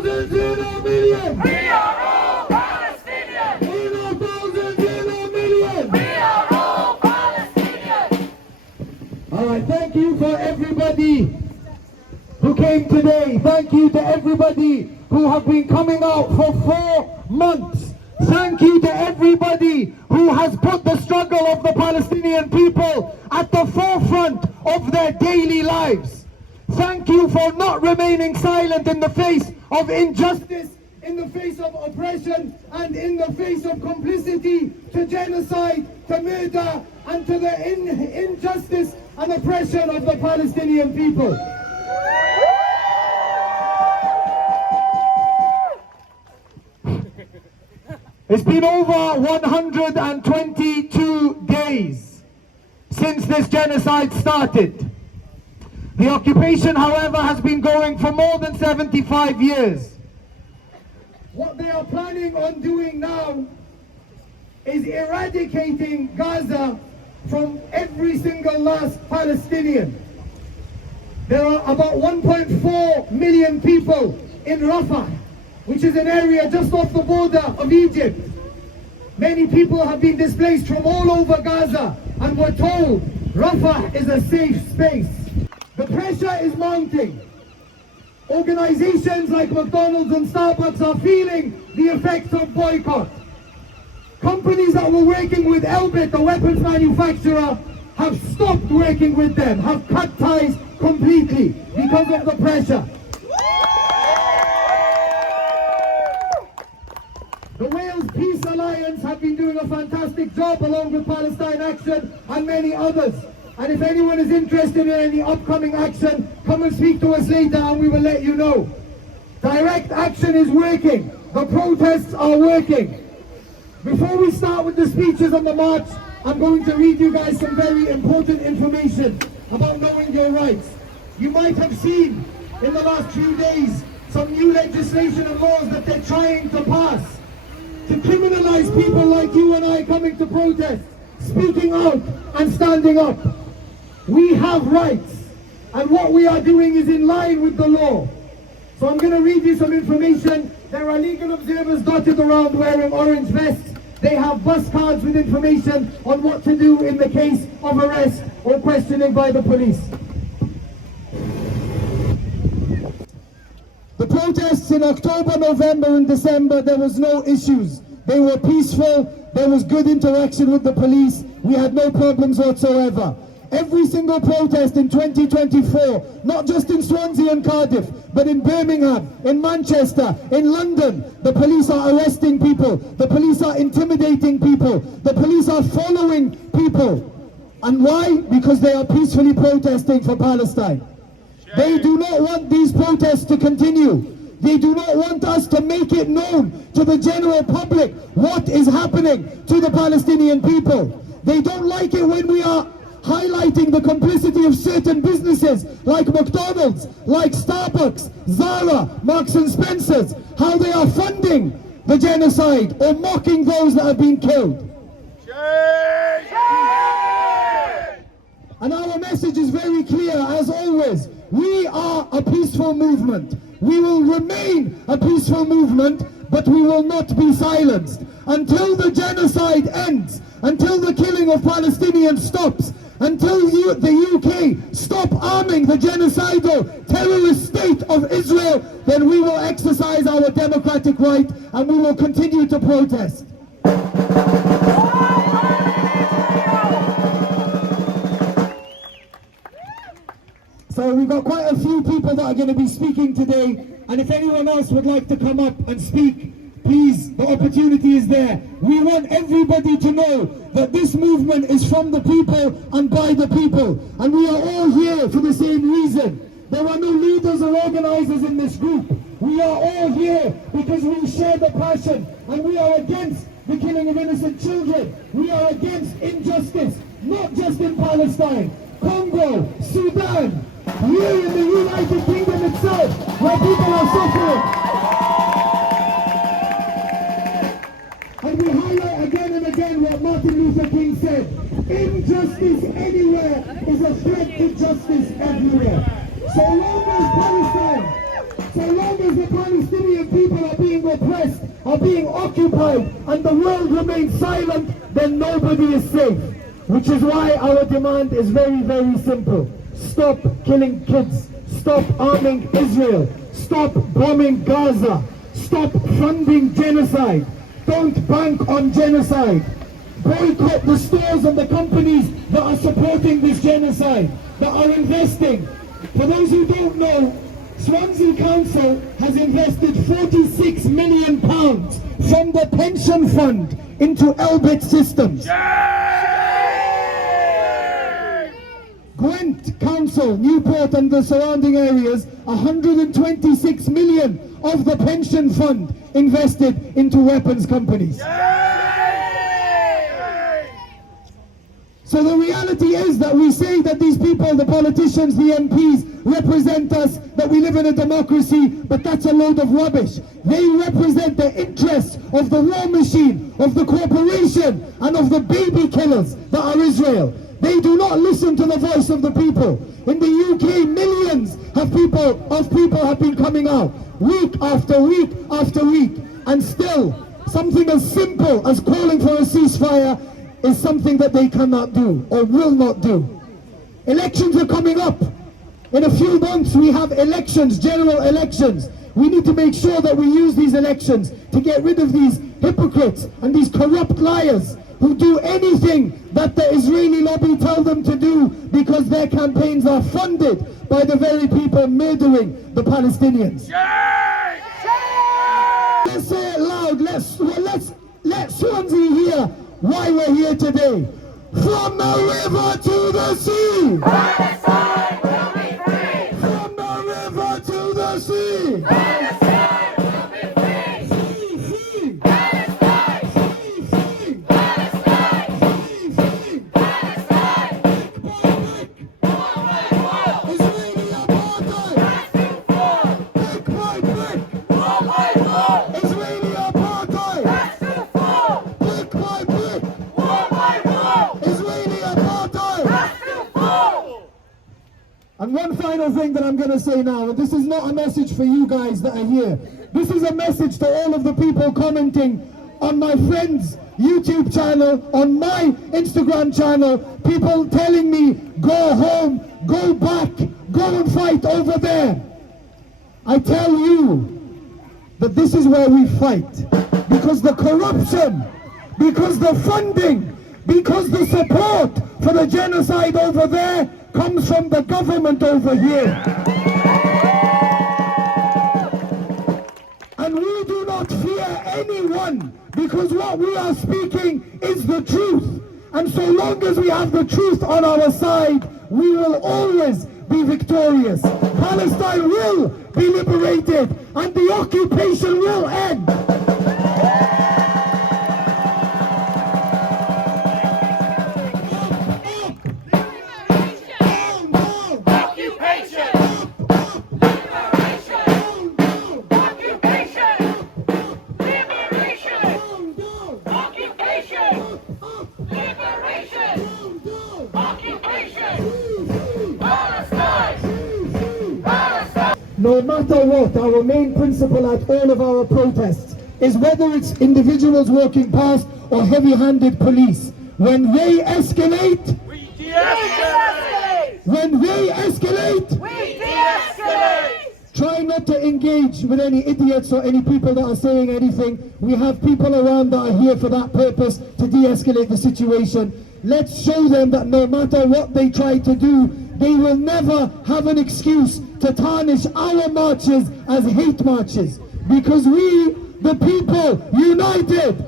thousands in a million. We are all Palestinians. In our thousands in a million. We are all Palestinians. All right, thank you for everybody who came today. Thank you to everybody who have been coming out for 4 months. Thank you to everybody who has put the struggle of the Palestinian people at the forefront of their daily lives. Thank you for not remaining silent in the face of injustice, in the face of oppression, and in the face of complicity to genocide, to murder, and to the injustice and oppression of the Palestinian people. It's been over 122 days since this genocide started. The occupation, however, has been going for more than 75 years. What they are planning on doing now is eradicating Gaza from every single last Palestinian. There are about 1.4 million people in Rafah, which is an area just off the border of Egypt. Many people have been displaced from all over Gaza, and we're told Rafah is a safe space. The pressure is mounting. Organizations like McDonald's and Starbucks are feeling the effects of boycott. Companies that were working with Elbit, the weapons manufacturer, have stopped working with them, have cut ties completely because of the pressure. The Wales Peace Alliance have been doing a fantastic job along with Palestine Action and many others. And if anyone is interested in any upcoming action, come and speak to us later and we will let you know. Direct action is working. The protests are working. Before we start with the speeches on the march, I'm going to read you guys some very important information about knowing your rights. You might have seen in the last few days some new legislation and laws that they're trying to pass to criminalize people like you and I coming to protest, speaking out and standing up. We have rights, and what we are doing is in line with the law. So I'm going to read you some information. There are legal observers dotted around wearing orange vests. They have bus cards with information on what to do in the case of arrest or questioning by the police. The protests in October, November and December, there was no issues. They were peaceful, there was good interaction with the police, we had no problems whatsoever. Every single protest in 2024, not just in Swansea and Cardiff, but in Birmingham, in Manchester, in London, the police are arresting people, the police are intimidating people, the police are following people. And why? Because they are peacefully protesting for Palestine. They do not want these protests to continue. They do not want us to make it known to the general public what is happening to the Palestinian people. They don't like it when we are highlighting the complicity of certain businesses like McDonald's, like Starbucks, Zara, Marks and Spencer's, how they are funding the genocide or mocking those that have been killed. And our message is very clear, as always. We are a peaceful movement. We will remain a peaceful movement, but we will not be silenced. Until the genocide ends, until the killing of Palestinians stops, until the UK stop arming the genocidal terrorist state of Israel, then we will exercise our democratic right and we will continue to protest. So we've got quite a few people that are going to be speaking today, and if anyone else would like to come up and speak, please, the opportunity is there. We want everybody to know that this movement is from the people and by the people, and we are all here for the same reason. There are no leaders or organizers in this group. We are all here because we share the passion, and we are against the killing of innocent children. We are against injustice, not just in Palestine, Congo, Sudan, here in the United Kingdom itself, where people are suffering. And we highlight again and again what Martin Luther King said: injustice anywhere is a threat to justice everywhere. So long as Palestine So long as the Palestinian people are being oppressed, are being occupied, and the world remains silent, then nobody is safe. Which is why our demand is very, very simple. Stop killing kids. Stop arming Israel. Stop bombing Gaza. Stop funding genocide. Don't bank on genocide. Boycott the stores and the companies that are supporting this genocide, that are investing. For those who don't know, Swansea Council has invested £46 million from the pension fund into Elbit systems. Gwent Council, Newport and the surrounding areas, 126 million of the pension fund invested into weapons companies. So the reality is that we say that these people, the politicians, the MPs, represent us, that we live in a democracy, but that's a load of rubbish. They represent the interests of the war machine, of the corporation, and of the baby killers that are Israel. They do not listen to the voice of the people. In the UK, millions of people have been coming out, week after week after week, and still, something as simple as calling for a ceasefire is something that they cannot do, or will not do. Elections are coming up. In a few months we have elections, general elections. We need to make sure that we use these elections to get rid of these hypocrites and these corrupt liars who do anything that the Israeli lobby tell them to do because their campaigns are funded by the very people murdering the Palestinians. Let's say it loud. Let Swansea hear why we're here today. From the river to the sea, Palestine will be free. from the river to the sea, Palestine will be free. free, free, Palestine. free, free, Palestine. free, free. Palestine. Brick by brick, Wall by wall. Israeli apartheid. Has to fall. Brick by brick, Wall by wall. Israeli apartheid. Has to fall. Brick by brick, Wall by wall. Israeli apartheid. Has to fall. And one final thing that I'm going to say now, and this is not a message for you guys that are here. This is a message to all of the people commenting on my friend's YouTube channel, on my Instagram channel, people telling me, go home, go back, go and fight over there. I tell you that this is where we fight. Because the corruption, because the funding, because the support for the genocide over there comes from the government over here. And we do not fear anyone, because what we are speaking is the truth. And so long as we have the truth on our side, we will always be victorious. Palestine will be liberated, and the occupation will end. Occupation. Liberation. Occupation. Liberation. Occupation. Liberation. Occupation. Palestine. Palestine. No matter what, our main principle at all of our protests is whether it's individuals walking past or heavy-handed police. When they escalate, We de-escalate. when they escalate, We de-escalate. try not to engage with any idiots or any people that are saying anything. We have people around that are here for that purpose, to de-escalate the situation. Let's show them that no matter what they try to do, they will never have an excuse to tarnish our marches as hate marches. Because we, the people, united,